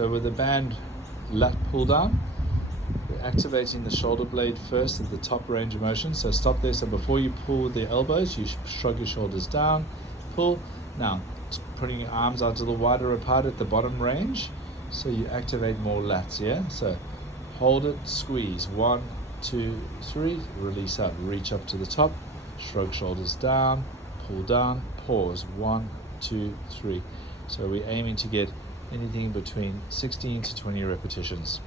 So with the band lat pull down, we're activating the shoulder blade first at the top range of motion. So stop there. So before you pull the elbows, you shrug your shoulders down, pull. Now, putting your arms out a little wider apart at the bottom range, so you activate more lats, yeah? So hold it, squeeze, 1, 2, 3, release up, reach up to the top, shrug shoulders down, pull down, pause, 1, 2, 3. So we're aiming to get anything between 16 to 20 repetitions.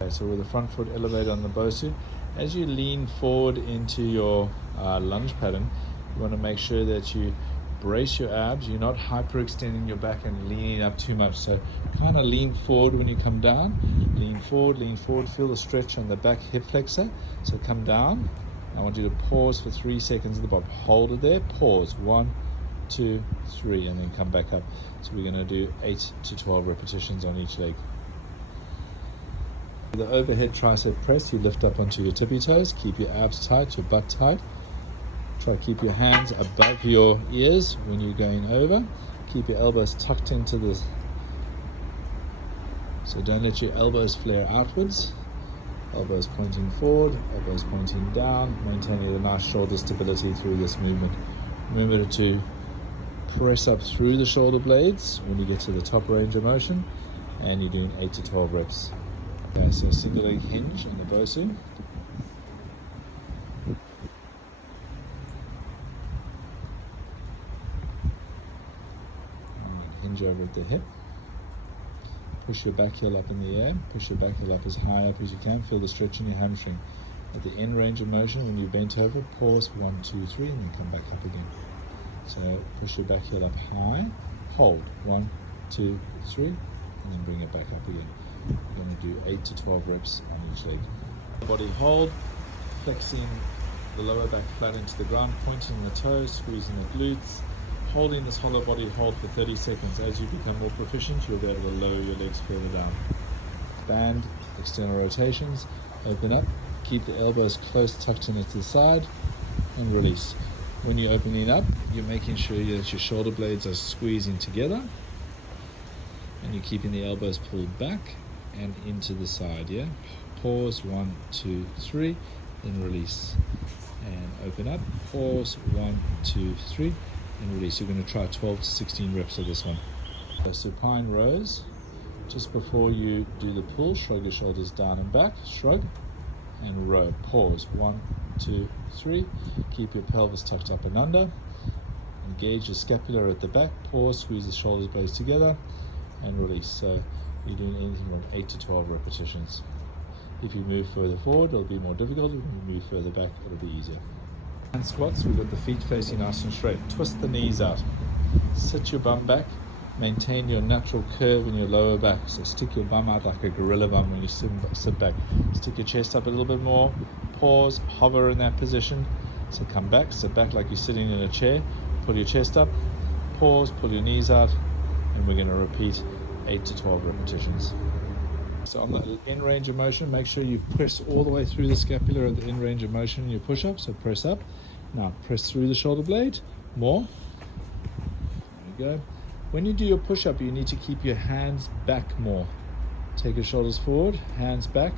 Okay, so with the front foot elevated on the Bosu, as you lean forward into your lunge pattern, you want to make sure that you brace your abs. You're not hyperextending your back and leaning up too much. So kind of lean forward when you come down. Lean forward, feel the stretch on the back hip flexor. So come down. I want you to pause for 3 seconds at the bottom. Hold it there, pause, 1, 2, 3, and then come back up. So we're going to do 8 to 12 repetitions on each leg. The overhead tricep press, you lift up onto your tippy toes, keep your abs tight, your butt tight. Try to keep your hands above your ears when you're going over. Keep your elbows tucked into this. So don't let your elbows flare outwards. Elbows pointing forward, elbows pointing down, maintaining a nice shoulder stability through this movement. Remember to press up through the shoulder blades when you get to the top range of motion, and you're doing 8 to 12 reps. Okay, so single leg hinge on the Bosu. Hinge over at the hip. Push your back heel up in the air. Push your back heel up as high up as you can. Feel the stretch in your hamstring. At the end range of motion, when you bent over, pause, 1, 2, 3, and then come back up again. So push your back heel up high. Hold, 1, 2, 3, and then bring it back up again. You're going to do 8 to 12 reps on each leg. Body hold, flexing the lower back flat into the ground, pointing the toes, squeezing the glutes, holding this hollow body hold for 30 seconds. As you become more proficient, you'll be able to lower your legs further down. Band, external rotations, open up, keep the elbows close tucked in at the side, and release. When you're opening up, you're making sure that your shoulder blades are squeezing together, and you're keeping the elbows pulled back and into the side, yeah? Pause, 1, 2, 3, then release. And open up, pause, 1, 2, 3, and release. You're going to try 12 to 16 reps of this one. So supine rows, just before you do the pull, shrug your shoulders down and back, shrug, and row. Pause, 1, 2, 3. Keep your pelvis tucked up and under. Engage your scapula at the back, pause, squeeze the shoulders blades together, and release. So you're doing anything from 8 to 12 repetitions. If you move further forward, it'll be more difficult. If you move further back, it'll be easier. And squats, we've got the feet facing nice and straight. Twist the knees out. Sit your bum back. Maintain your natural curve in your lower back. So stick your bum out like a gorilla bum when you sit back. Stick your chest up a little bit more. Pause, hover in that position. So come back, sit back like you're sitting in a chair. Pull your chest up. Pause, pull your knees out. And we're going to repeat 8 to 12 repetitions. So on the in range of motion, make sure you press all the way through the scapula at the in range of motion in your push-up. So press up. Now press through the shoulder blade. More. There you go. When you do your push-up, you need to keep your hands back more. Take your shoulders forward, hands back.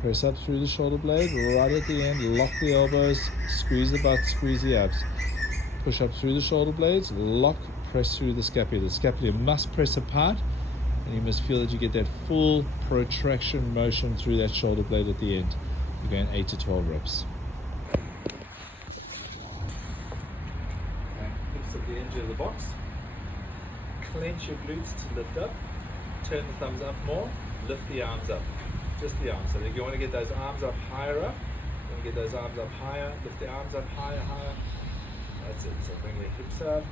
Press up through the shoulder blade, right at the end. Lock the elbows, squeeze the butt, squeeze the abs. Push up through the shoulder blades, lock, press through the scapula. The scapula must press apart, and you must feel that you get that full protraction motion through that shoulder blade at the end. You're going 8 to 12 reps. Okay. Hips at the edge of the box. Clench your glutes to lift up. Turn the thumbs up more. Lift the arms up. Just the arms. So if you want to get those arms up higher up, you want to get those arms up higher. Lift the arms up higher, higher. That's it. So bring your hips up.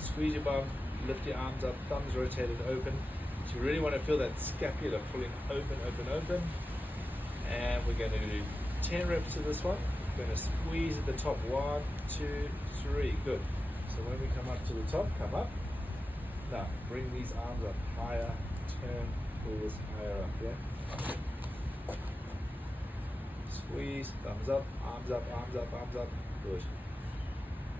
Squeeze your bum. Lift your arms up. Thumbs rotated open. So you really want to feel that scapula pulling open, open, open. And we're going to do 10 reps of this one. We're going to squeeze at the top. 1, 2, 3. Good. So when we come up to the top, come up. Now bring these arms up higher. Turn, pull this higher up. Yeah. Squeeze. Thumbs up. Arms up. Arms up. Arms up. Good.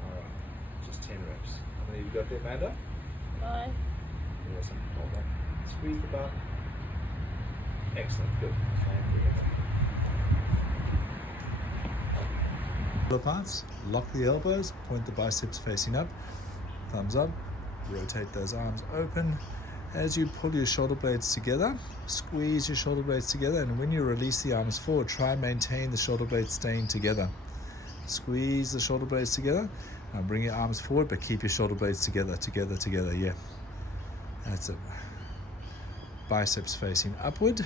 All right. Just 10 reps. How many have you got there, Manda? 5. Awesome. Hold that. Squeeze the butt. Excellent. Good. Parts. Lock the elbows. Point the biceps facing up. Thumbs up. Rotate those arms open. As you pull your shoulder blades together, squeeze your shoulder blades together, and when you release the arms forward, try and maintain the shoulder blades staying together. Squeeze the shoulder blades together. Now bring your arms forward, but keep your shoulder blades together, yeah. That's it. Biceps facing upward.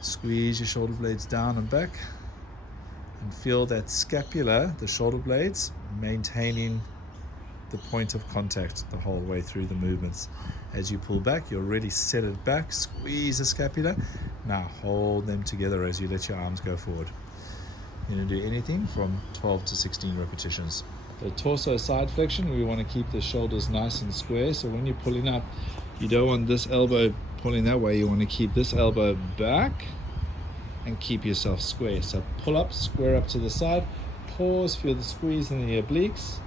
Squeeze your shoulder blades down and back. And feel that scapula, the shoulder blades, maintaining the point of contact the whole way through the movements. As you pull back, you'll really set it back. Squeeze the scapula. Now hold them together as you let your arms go forward. You're going to do anything from 12 to 16 repetitions. The torso side flexion, we want to keep the shoulders nice and square. So when you're pulling up, you don't want this elbow pulling that way. You want to keep this elbow back and keep yourself square. So pull up, square up to the side, pause, feel the squeeze in the obliques.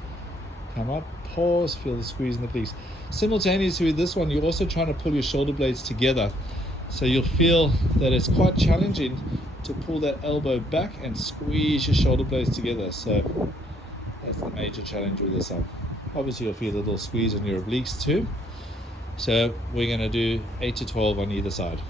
Come up, pause, feel the squeeze in the obliques. Simultaneously with this one, you're also trying to pull your shoulder blades together. So you'll feel that it's quite challenging to pull that elbow back and squeeze your shoulder blades together. So that's the major challenge with this one. Obviously you'll feel a little squeeze on your obliques too. So we're going to do 8 to 12 on either side.